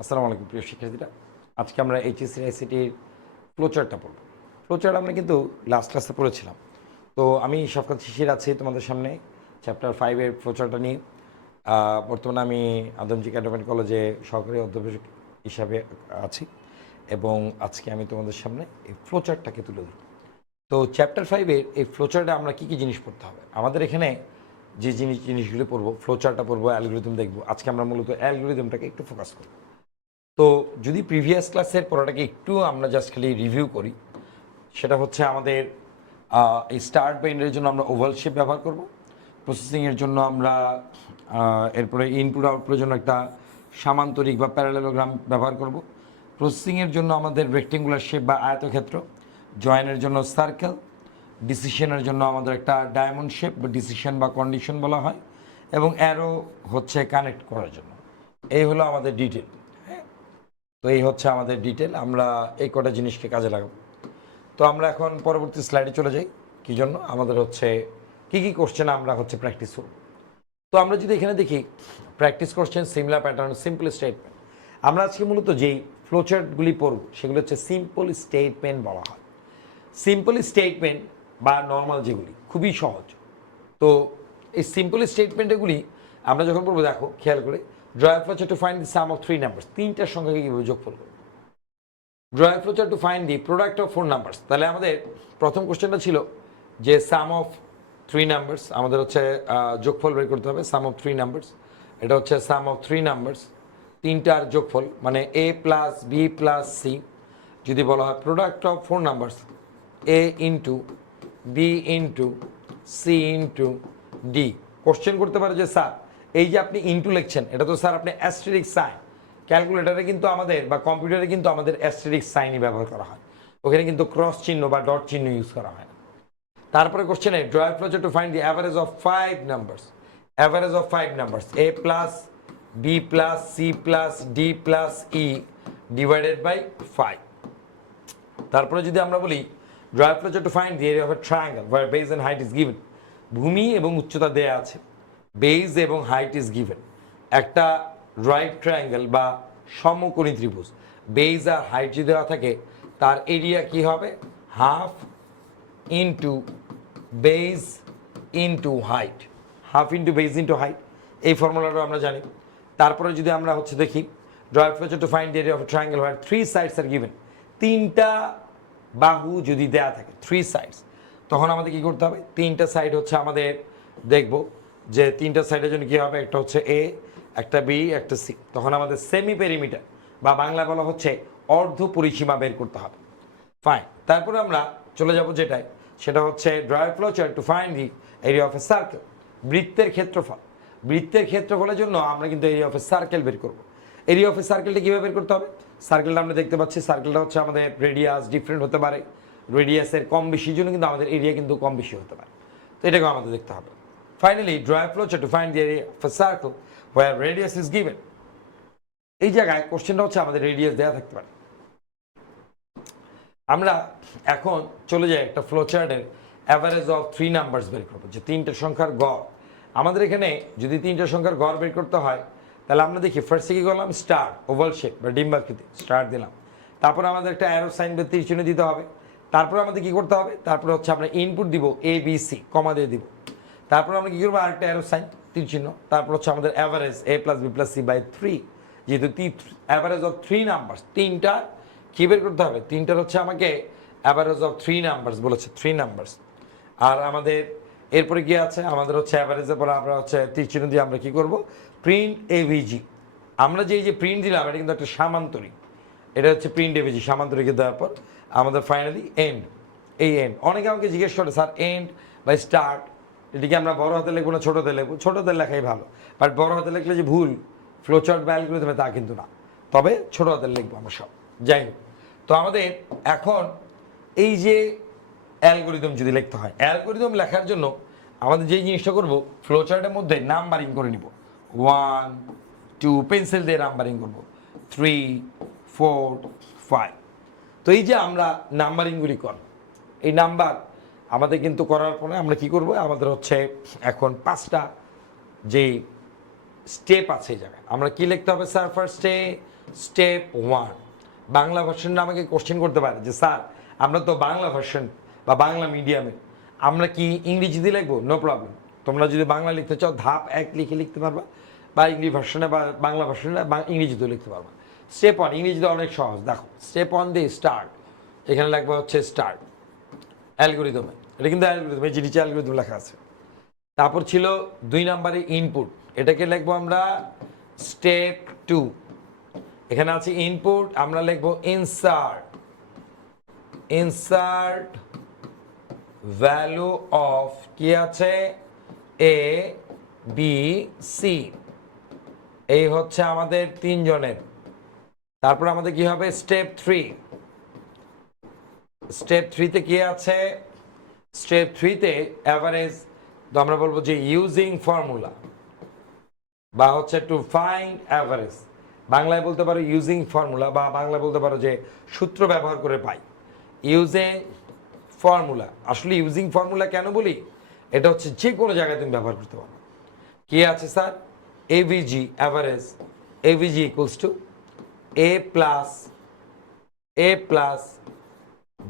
আসসালামু আলাইকুম প্রিয় শিক্ষার্থীরা, আজকে আমরা এইচএসসি আইসিটির ফ্লোচার্টটা পড়ব। ফ্লোচার্ট আমরা কিন্তু লাস্ট ক্লাসে পড়েছিলাম। তো আমি সফকাত শিশির আছি তোমাদের সামনে চ্যাপ্টার 5-এর ফ্লোচার্টটা নিয়ে। বর্তমানে আমি আদমজী ক্যান্টনমেন্ট কলেজে সহকারী অধ্যাপক হিসাবে আছি এবং আজকে আমি তোমাদের সামনে এই ফ্লোচার্টটাকে তুলে ধরব। তো চ্যাপ্টার 5-এর এই ফ্লোচার্টে আমরা কী কী জিনিস পড়তে হবে, আমাদের এখানে যে জিনিসগুলি পড়বো, ফ্লোচার্টটা পড়বো, অ্যালগরিদম দেখবো। আজকে আমরা মূলত অ্যালগরিদমটাকে একটু ফোকাস করব। তো যদি প্রিভিয়াস ক্লাসের পড়াটাকে একটু আমরা জাস্ট খালি রিভিউ করি, সেটা হচ্ছে আমাদের এই স্টার্ট বা এন্ডের জন্য আমরা ওভাল শেপ ব্যবহার করব। প্রসেসিংয়ের জন্য আমরা এরপরে ইনপুট আউটপুটের জন্য একটা সামান্তরিক বা প্যারালেলোগ্রাম ব্যবহার করব। প্রসেসিংয়ের জন্য আমাদের রেক্টেঙ্গুলার শেপ বা আয়তক্ষেত্র, জয়েনের জন্য সার্কেল, ডিসিশনের জন্য আমাদের একটা ডায়মন্ড শেপ বা ডিসিশন বা কন্ডিশন বলা হয়, এবং অ্যারো হচ্ছে কানেক্ট করার জন্য। এই হলো আমাদের ডিটেল। তো এই হচ্ছে আমাদের ডিটেল, আমরা এই কটা জিনিসকে কাজে লাগাবো। তো আমরা এখন পরবর্তী স্লাইডে চলে যাই। কী জন্য আমাদের হচ্ছে কী কী কোশ্চেন আমরা হচ্ছে প্র্যাকটিস করব। তো আমরা যদি এখানে দেখি practice question, similar pattern, simple statement. আমরা আজকে মূলত যেই ফ্লোচার্টগুলি পড়ব সেগুলো হচ্ছে সিম্পল স্টেটমেন্ট বলা হয়। সিম্পল স্টেটমেন্ট বা নর্মাল যেগুলি খুবই সহজ। তো এই সিম্পল স্টেটমেন্টগুলি আমরা যখন পড়বো, দেখো খেয়াল করে, draw a flowchart to find the sum of 3 numbers, তিনটার সংখ্যাকে কীভাবে যোগফল করব। draw a flowchart to find the product of 4 numbers। তাহলে আমাদের প্রথম কোশ্চেনটা ছিল যে সাম অফ 3 নাম্বারস, আমাদের হচ্ছে যোগফল বের করতে হবে। সাম অফ 3 নাম্বারস, এটা হচ্ছে সাম অফ 3 নাম্বারস, তিনটার যোগফল মানে a plus B plus C. যদি বলা হয় product of 4 numbers, a into B into C into D. Question করতে পারে যে স্যার এই যে আপনি ইন্টু লিখছেন, এটা তো স্যার আপনি অ্যাস্টেরিক সাইন, ক্যালকুলেটারে কিন্তু আমাদের বা কম্পিউটারে কিন্তু আমাদের অ্যাস্টেরিক সাইনই ব্যবহার করা হয়, ওখানে কিন্তু ক্রস চিহ্ন বা ডট চিহ্ন ইউজ করা হয় না। তারপরে কোশ্চেনে draw a flowchart to find the average of 5 numbers, average of 5 numbers, A plus B plus C plus D plus E divided by 5। তারপরে যদি আমরা বলি draw a flowchart to find the area of a triangle where base and height is given, ভূমি এবং উচ্চতা দেয়া আছে, base এবং হাইট ইজ গিভেন। একটা রাইট ট্রায়াঙ্গেল বা সমকোণী ত্রিভুজ, বেজ আর হাইট যদি দেওয়া থাকে, তার এরিয়া কি হবে? Half into base into height, half into base into height. এই ফর্মুলাটা আমরা জানি। তারপরে যদি আমরা হচ্ছে দেখি draw a flowchart to find the area of a triangle where 3 sides are given, তিনটা বাহু যদি দেয়া থাকে 3 সাইডস, তখন আমাদের কি করতে হবে? তিনটা সাইড হচ্ছে আমাদের দেখব যে তিনটা সাইডের জন্য কী হবে, একটা হচ্ছে এ, একটা বি, একটা সি। তখন আমাদের সেমি পেরিমিটার বা বাংলা বলা হচ্ছে অর্ধ পরিসীমা বের করতে হবে। ফাইন। তারপরে আমরা চলে যাব যেটাই, সেটা হচ্ছে draw a flowchart to find the area of A circle, বৃত্তের ক্ষেত্রফল। বৃত্তের ক্ষেত্রফলের জন্য আমরা কিন্তু এরিয়া অফ এ সার্কেল বের করব। এরিয়া অফ এ সার্কেলটা কীভাবে বের করতে হবে? সার্কেলটা আমরা দেখতে পাচ্ছি, সার্কেলটা হচ্ছে আমাদের রেডিয়াস ডিফারেন্ট হতে পারে, রেডিয়াসের কম বেশির জন্য কিন্তু আমাদের এরিয়া কিন্তু কম বেশি হতে পারে। তো এটাকে আমাদের দেখতে হবে। Finally, draw a flowchart to find the area of a circle where radius is given. এই জায়গায় কোশ্চেনটা হচ্ছে আমাদের রেডিয়াস দেওয়া থাকতে পারে। আমরা এখন চলে যাই একটা ফ্লোচার্টের অ্যাভারেজ অফ 3 নাম্বারস বের করবো, যে তিনটা সংখ্যার গড়। আমাদের এখানে যদি তিনটা সংখ্যার গড় বের করতে হয়, তাহলে আমরা দেখি ফার্স্টে কি করলাম, স্টার ওভাল শেপ বা ডিম্বাকৃতি স্টার দিলাম। তারপরে আমাদের একটা অ্যারো সাইন বা তীর চিহ্ন দিতে হবে। তারপরে আমাদের কি করতে হবে? তারপরে হচ্ছে আমরা ইনপুট দিব এ বি সি, কমা দিয়ে দিব। তারপর আমরা কী করবো? আরেকটা অ্যারো সাইন, তীর চিহ্ন। তারপর হচ্ছে আমাদের average A plus B plus C by 3, যেহেতু অ্যাভারেজ অফ 3 নাম্বারস, তিনটা কী বের করতে হবে? তিনটার হচ্ছে আমাকে অ্যাভারেজ অফ 3 নাম্বারস বলেছে, 3 নাম্বারস। আর আমাদের এরপরে কি আছে? আমাদের হচ্ছে অ্যাভারেজের পরে আমরা হচ্ছে তীর চিহ্ন দিয়ে আমরা কী করবো? Print AVG. আমরা যে প্রিন্ট দিলাম এটা কিন্তু একটা সামান্তরিক, এটা হচ্ছে প্রিন্ট এভিজি, সামান্তরিকে দেওয়ার পর আমাদের ফাইনালি এন্ড। এই এন্ড, অনেকে আমাকে জিজ্ঞেস করে স্যার এন্ড বা স্টার্ট এটিকে আমরা বড় হাতে লিখবো না ছোট হাতে লিখবো? ছোট হাতে লেখাই ভালো, বাট বড় হাতে লিখলে যে ভুল ফ্লোচার্ট বা অ্যালগরিদমে তা কিন্তু না, তবে ছোট হাতে লিখবো আমরা সব। যাই হোক, তো আমাদের এখন এই যে অ্যালগরিদম যদি লিখতে হয়, অ্যালগরিদম লেখার জন্য আমাদের যেই জিনিসটা করবো, ফ্লোচার্টের মধ্যে নাম্বারিং করে নিব। 1 2 পেন্সিল দিয়ে নাম্বারিং করবো, 3 4 5। তো এই যে আমরা নাম্বারিংগুলি করব, এই নাম্বার আমাদের কিন্তু করার পরে আমরা কি করব? আমাদের হচ্ছে এখন 5টা যে স্টেপ আছে এই জায়গায়। আমরা কি লিখতে হবে স্যার? ফার্স্টে স্টেপ 1 বাংলা ভার্সনটা আমাকে কোশ্চেন করতে পারে যে স্যার আমরা তো বাংলা ভার্সন বা বাংলা মিডিয়ামে, আমরা কি ইংরেজিতে লিখবো? নো প্রবলেম, তোমরা যদি বাংলা লিখতে চাও ধাপ 1 লিখে লিখতে পারবা, বা ইংলিশ ভার্সনে বা বাংলা ভার্সনে বা ইংরেজিতেও লিখতে পারবা। স্টেপ 1 ইংরেজিতে অনেক সহজ, দেখো স্টেপ 1 দিয়ে স্টার্ট, এখানে লাগবে হচ্ছে স্টার্ট অ্যালগোরিদমে, এটা কিন্তু অ্যালগোরিদম, এই জিনিসটা অ্যালগোরিদম লেখা আছে। তারপর ছিল 2 নম্বরে ইনপুট, এটাকে লিখবো আমরা স্টেপ 2। এখানে আছে ইনপুট, আমরা লিখবো ইনসার্ট ভ্যালু অফ কি আছে এ বি সি, এই হচ্ছে আমাদের 3 জনের। তারপর আমাদের কি হবে স্টেপ 3, স্টেপ 3তে কি আছে, স্টেপ 3তে অ্যাভারেজ, তো আমরা বলবো যে ইউজিং ফর্মুলা বা হচ্ছে টু ফাইন্ড অ্যাভারেজ, বাংলায় বলতে পারো ইউজিং ফর্মুলা বা বাংলায় বলতে পারো যে সূত্র ব্যবহার করে পাই। ইউজিং ফর্মুলা, আসলে ইউজিং ফর্মুলা কেন বলি, এটা হচ্ছে যে কোনো জায়গায় তুমি ব্যবহার করতে পারো। কি আছে sir, AVG average, AVG equals to A plus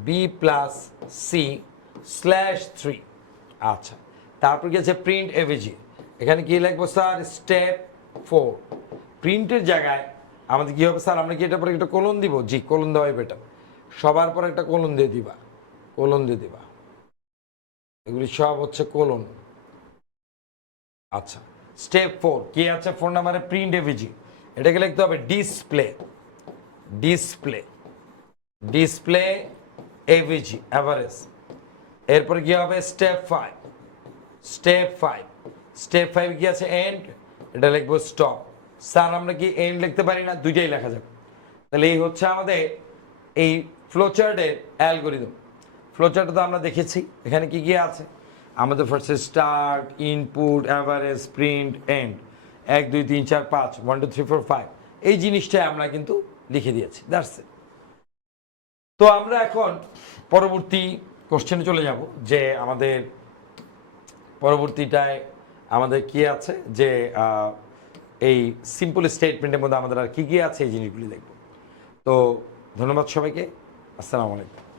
B plus C slash 3। আচ্ছা, তারপর কি আছে প্রিন্ট এভিজি, এখানে কি লিখবো স্যার স্টেপ 4। প্রিন্টের জায়গায় আমাদের কি হবে স্যার, আমরা কি এটার পরে একটা কোলন দিব? জি, কোলন দেওয়াই বেটার, সবার পর একটা কোলন দিয়ে দিবা, কোলন দিয়ে দিবা, এগুলি সব হচ্ছে কোলন। আচ্ছা, স্টেপ 4 কি আছে 4 নম্বরে প্রিন্ট এভিজি, এটাকে লিখতে হবে ডিসপ্লে এভিজি অ্যাভারেজ। এরপরে কি হবে স্টেপ 5 কি আছে এন্ড, এটা লিখবো স্টপ। স্যার আমরা কি এন্ড লিখতে পারি না? দুইটাই লেখা যাবে। তাহলে এই হচ্ছে আমাদের এই ফ্লোচার্টের অ্যালগোরিদম। ফ্লোচার্টে তো আমরা দেখেছি এখানে কি কি আছে, আমাদের ফার্স্টে start, input, average, print, end, 1 2 3 4 5 1 2 3 4 5, এই জিনিসটাই আমরা কিন্তু লিখে দিয়েছি, দ্যাটস ইট। তো আমরা এখন পরবর্তী কোশ্চেনে চলে যাব, যে আমাদের পরবর্তীটায় আমাদের কি আছে, যে এই সিম্পল স্টেটমেন্টের মধ্যে আমাদের আর কি কি আছে এই জিনিসগুলি দেখব। তো ধন্যবাদ সবাইকে, আসসালামু আলাইকুম।